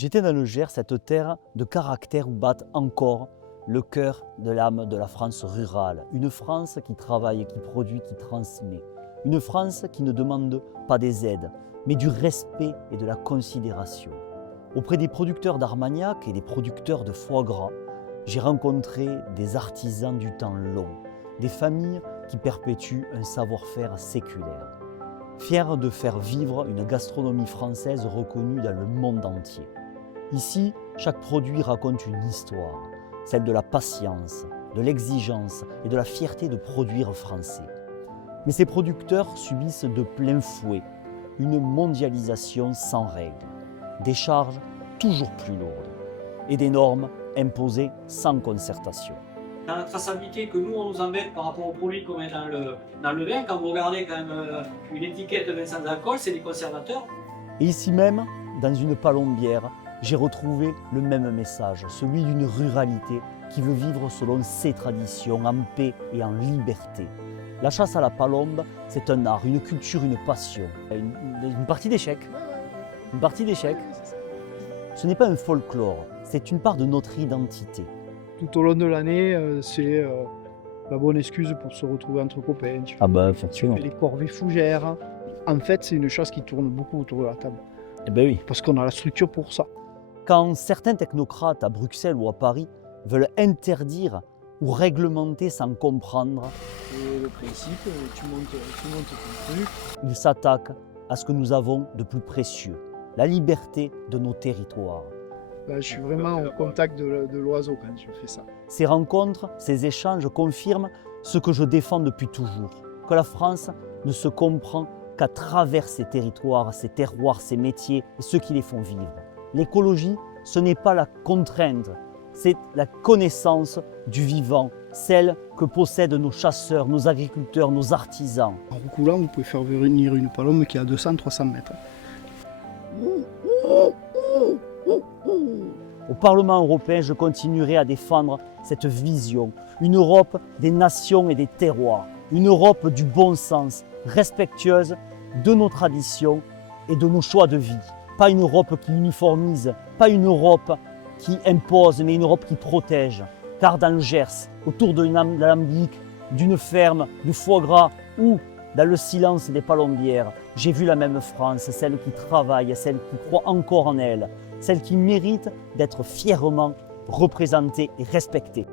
J'étais dans le Gers, cette terre de caractère où battent encore le cœur de l'âme de la France rurale. Une France qui travaille, qui produit, qui transmet. Une France qui ne demande pas des aides, mais du respect et de la considération. Auprès des producteurs d'Armagnac et des producteurs de foie gras, j'ai rencontré des artisans du temps long, des familles qui perpétuent un savoir-faire séculaire, fiers de faire vivre une gastronomie française reconnue dans le monde entier. Ici, chaque produit raconte une histoire, celle de la patience, de l'exigence et de la fierté de produire français. Mais ces producteurs subissent de plein fouet une mondialisation sans règles, des charges toujours plus lourdes et des normes imposées sans concertation. Dans la traçabilité que nous, on nous embête par rapport aux produits qu'on met dans le vin, quand vous regardez quand même une étiquette de vin sans alcool, c'est des conservateurs. Et ici même, dans une palombière, j'ai retrouvé le même message, celui d'une ruralité qui veut vivre selon ses traditions, en paix et en liberté. La chasse à la palombe, c'est un art, une culture, une passion, une partie d'échecs. Une partie d'échecs. Ce n'est pas un folklore, c'est une part de notre identité. Tout au long de l'année, c'est la bonne excuse pour se retrouver entre copains. Tu fais effectivement. les corvées fougères. En fait, c'est une chose qui tourne beaucoup autour de la table. Eh bien oui. Parce qu'on a la structure pour ça. Quand certains technocrates à Bruxelles ou à Paris veulent interdire ou réglementer sans comprendre, Et le principe, tu montes ton truc. ils s'attaquent à ce que nous avons de plus précieux, la liberté de nos territoires. Je suis vraiment au contact de l'oiseau quand je fais ça. Ces rencontres, ces échanges confirment ce que je défends depuis toujours, que la France ne se comprend qu'à travers ses territoires, ses terroirs, ses métiers et ceux qui les font vivre. L'écologie, ce n'est pas la contrainte, c'est la connaissance du vivant, celle que possèdent nos chasseurs, nos agriculteurs, nos artisans. En roucoulant, vous pouvez faire venir une palombe qui a 200-300 mètres. Au Parlement européen, je continuerai à défendre cette vision, une Europe des nations et des terroirs, une Europe du bon sens, respectueuse de nos traditions et de nos choix de vie. Pas une Europe qui uniformise, pas une Europe qui impose, mais une Europe qui protège. Car dans le Gers, autour de l'alambic, d'une ferme, du foie gras ou dans le silence des palombières, j'ai vu la même France, celle qui travaille, celle qui croit encore en elle, celle qui mérite d'être fièrement représentée et respectée.